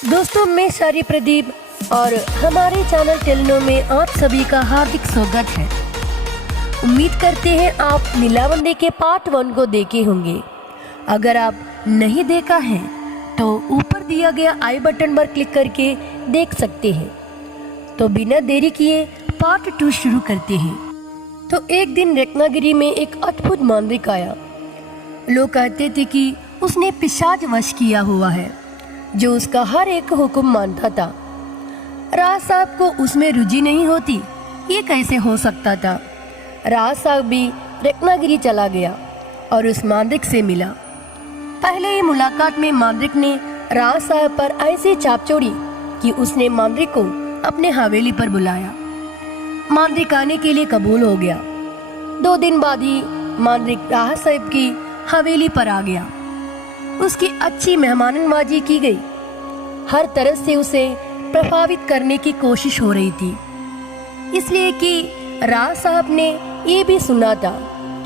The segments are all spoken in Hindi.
दोस्तों, मैं सारी प्रदीप और हमारे चैनल टेलिनो में आप सभी का हार्दिक स्वागत है। उम्मीद करते हैं आप नीलावंडे के पार्ट 1 को देखे होंगे। अगर आप नहीं देखा है तो ऊपर दिया गया आई बटन पर क्लिक करके देख सकते हैं। तो बिना देरी किए पार्ट 2 शुरू करते हैं। तो एक दिन रत्नागिरी में एक अद्भुत मांत्रिक आया। लोग कहते थे कि उसने पिशाच वश किया हुआ है, जो उसका हर एक हुक्म मानता था। राज साहब को उसमें रुचि नहीं होती, ये कैसे हो सकता था। राज साहब भी रत्नागिरी चला गया और उस मांत्रिक से मिला। पहले ही मुलाकात में मांत्रिक ने राज साहब पर ऐसी चाप छोड़ी कि उसने मांत्रिक को अपने हवेली पर बुलाया। मांत्रिक आने के लिए कबूल हो गया। 2 दिन बाद ही मांत्रिक राज साहब की हवेली पर आ गया। उसकी अच्छी मेहमाननवाजी की गई। हर तरह से उसे प्रभावित करने की कोशिश हो रही थी, इसलिए कि राज साहब ने ये भी सुना था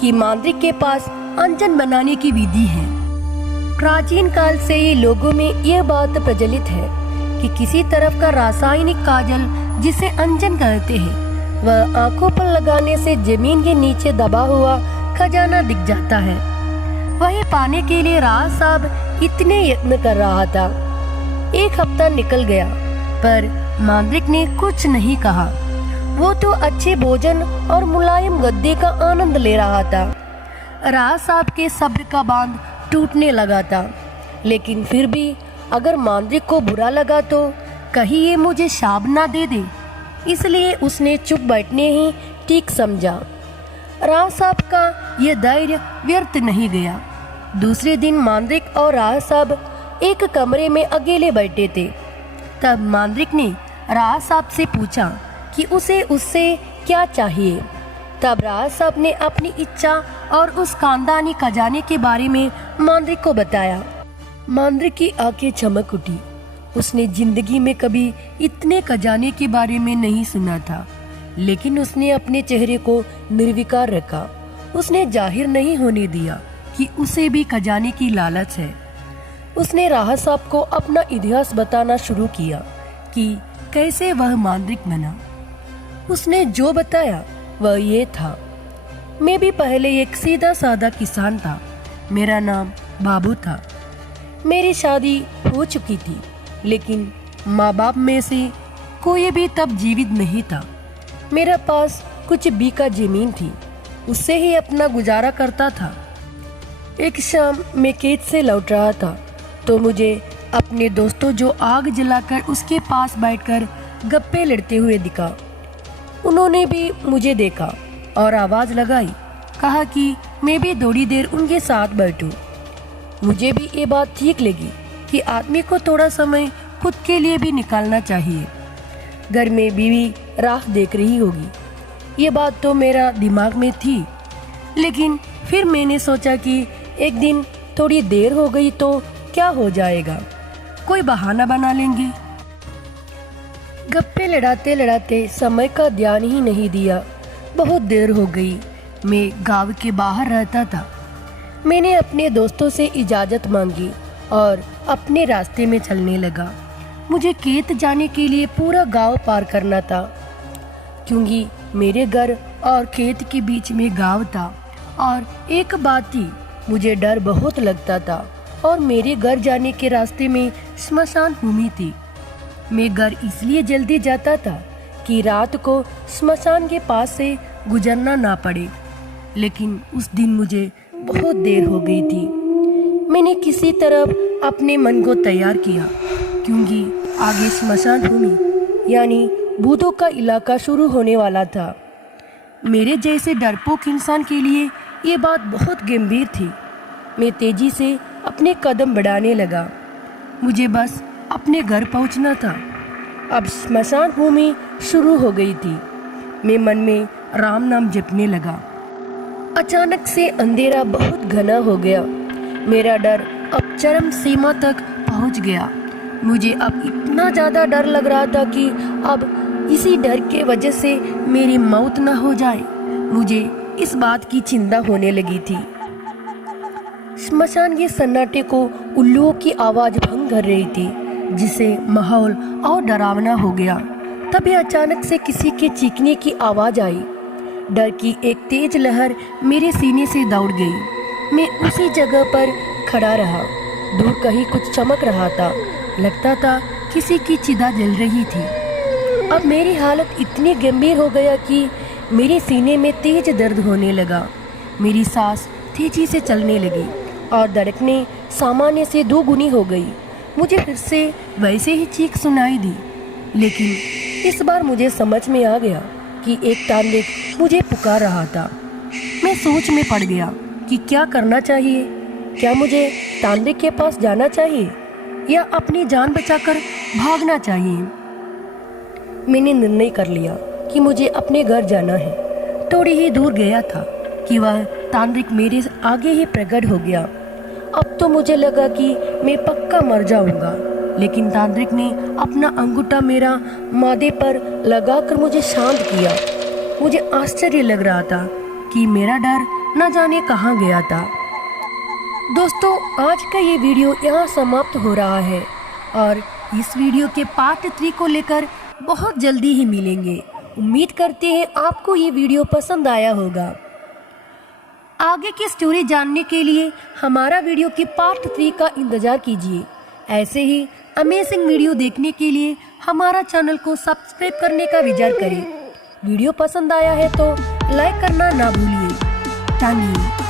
कि मांत्रिक के पास अंजन बनाने की विधि है। प्राचीन काल से ही लोगों में यह बात प्रचलित है कि किसी तरफ का रासायनिक काजल, जिसे अंजन कहते हैं, वह आंखों पर लगाने से जमीन के नीचे दबा हुआ खजाना दिख जाता है। वही पाने के लिए राज साहब इतने यत्न कर रहा था। 1 हफ्ता निकल गया, पर मांत्रिक ने कुछ नहीं कहा। वो तो अच्छे भोजन और मुलायम गद्दे का आनंद ले रहा था। राज साहब के सब्र का बांध टूटने लगा था, लेकिन फिर भी अगर मांत्रिक को बुरा लगा तो कहीं ये मुझे शाप ना दे दे, इसलिए उसने चुप बैठने ही ठीक समझा। राज साहब का यह धैर्य व्यर्थ नहीं गया। दूसरे दिन मांत्रिक और राज साहब एक कमरे में अकेले बैठे थे। तब मांत्रिक ने राज साहब से पूछा कि उसे उससे क्या चाहिए। तब राज साहब ने अपनी इच्छा और उस खानदानी खजाने के बारे में मांत्रिक को बताया। मांत्रिक की आंखें चमक उठी। उसने जिंदगी में कभी इतने खजाने के बारे में नहीं सुना था, लेकिन उसने अपने चेहरे को निर्विकार रखा। उसने जाहिर नहीं होने दिया कि उसे भी खजाने की लालच है। उसने राज साहब को अपना इतिहास बताना शुरू किया कि कैसे वह मांत्रिक बना। उसने जो बताया वह ये था, मैं भी पहले एक सीधा साधा किसान था। मेरा नाम बाबू था। मेरी शादी हो चुकी थी, लेकिन माँ बाप में से कोई भी तब जीवित नहीं था। मेरा पास कुछ बीघा जमीन थी, उससे ही अपना गुजारा करता था। एक शाम मैं खेत से लौट रहा था तो मुझे अपने दोस्तों जो आग जलाकर उसके पास बैठकर गप्पे लड़ते हुए दिखा। उन्होंने भी मुझे देखा और आवाज़ लगाई। कहा कि मैं भी थोड़ी देर उनके साथ बैठूं। मुझे भी ये बात ठीक लगी कि आदमी को थोड़ा समय खुद के लिए भी निकालना चाहिए। घर में बीवी राह देख रही होगी, ये बात तो मेरा दिमाग में थी, लेकिन फिर मैंने सोचा कि एक दिन थोड़ी देर हो गई तो क्या हो जाएगा, कोई बहाना बना लेंगे। गप्पे लड़ाते लड़ाते समय का ध्यान ही नहीं दिया। बहुत देर हो गई। मैं गांव के बाहर रहता था। मैंने अपने दोस्तों से इजाज़त मांगी और अपने रास्ते में चलने लगा। मुझे खेत जाने के लिए पूरा गांव पार करना था, क्योंकि मेरे घर और खेत के बीच में गांव था। और एक बात थी, मुझे डर बहुत लगता था और मेरे घर जाने के रास्ते में स्मशान भूमि थी। मैं घर इसलिए जल्दी जाता था कि रात को स्मशान के पास से गुजरना ना पड़े, लेकिन उस दिन मुझे बहुत देर हो गई थी। मैंने किसी तरह अपने मन को तैयार किया, क्योंकि आगे स्मशान भूमि यानी भूतों का इलाका शुरू होने वाला था। मेरे जैसे डरपोक इंसान के लिए ये बात बहुत गंभीर थी। मैं तेजी से अपने कदम बढ़ाने लगा। मुझे बस अपने घर पहुंचना था। अब स्मशान भूमि शुरू हो गई थी। मैं मन में राम नाम जपने लगा। अचानक से अंधेरा बहुत घना हो गया। मेरा डर अब चरम सीमा तक पहुंच गया। मुझे अब इतना ज़्यादा डर लग रहा था कि अब इसी डर के वजह से मेरी मौत न हो जाए। मुझे इस बात की चिंता होने लगी थी। स्मशान के सन्नाटे को उल्लुओं की आवाज़ भंग कर रही थी। जिससे माहौल और डरावना हो गया। तभी अचानक से किसी के चीखने की आवाज़ आई। डर की एक तेज लहर मेरे सीने से दौड़ गई। मैं उसी जगह पर खड़ा रहा। दूर कहीं कुछ चमक रहा था। लगता था किसी की चिता जल रही थी। अब मेरी हालत इतनी गंभीर हो गया कि मेरे सीने में तेज दर्द होने लगा। मेरी सांस तेजी से चलने लगी और धड़कनें सामान्य से 2 गुनी हो गई। मुझे फिर से वैसे ही चीख सुनाई दी, लेकिन इस बार मुझे समझ में आ गया कि एक तांत्रिक मुझे पुकार रहा था। मैं सोच में पड़ गया कि क्या करना चाहिए। क्या मुझे तांत्रिक के पास जाना चाहिए या अपनी जान बचाकर भागना चाहिए? मैंने निर्णय कर लिया कि मुझे अपने घर जाना है। थोड़ी ही दूर गया था कि वह तांत्रिक मेरे आगे ही प्रकट हो गया। अब तो मुझे लगा कि मैं पक्का मर जाऊंगा, लेकिन तांत्रिक ने अपना अंगूठा मेरा माथे पर लगाकर मुझे शांत किया। मुझे आश्चर्य लग रहा था कि मेरा डर न जाने कहाँ गया था। दोस्तों, आज का ये वीडियो यहाँ समाप्त हो रहा है और इस वीडियो के पार्ट 3 को लेकर बहुत जल्दी ही मिलेंगे। उम्मीद करते हैं आपको ये वीडियो पसंद आया होगा। आगे की स्टोरी जानने के लिए हमारा वीडियो के पार्ट 3 का इंतज़ार कीजिए। ऐसे ही अमेजिंग वीडियो देखने के लिए हमारा चैनल को सब्सक्राइब करने का विचार करें। वीडियो पसंद आया है तो लाइक करना ना भूलिए। धन्यवाद।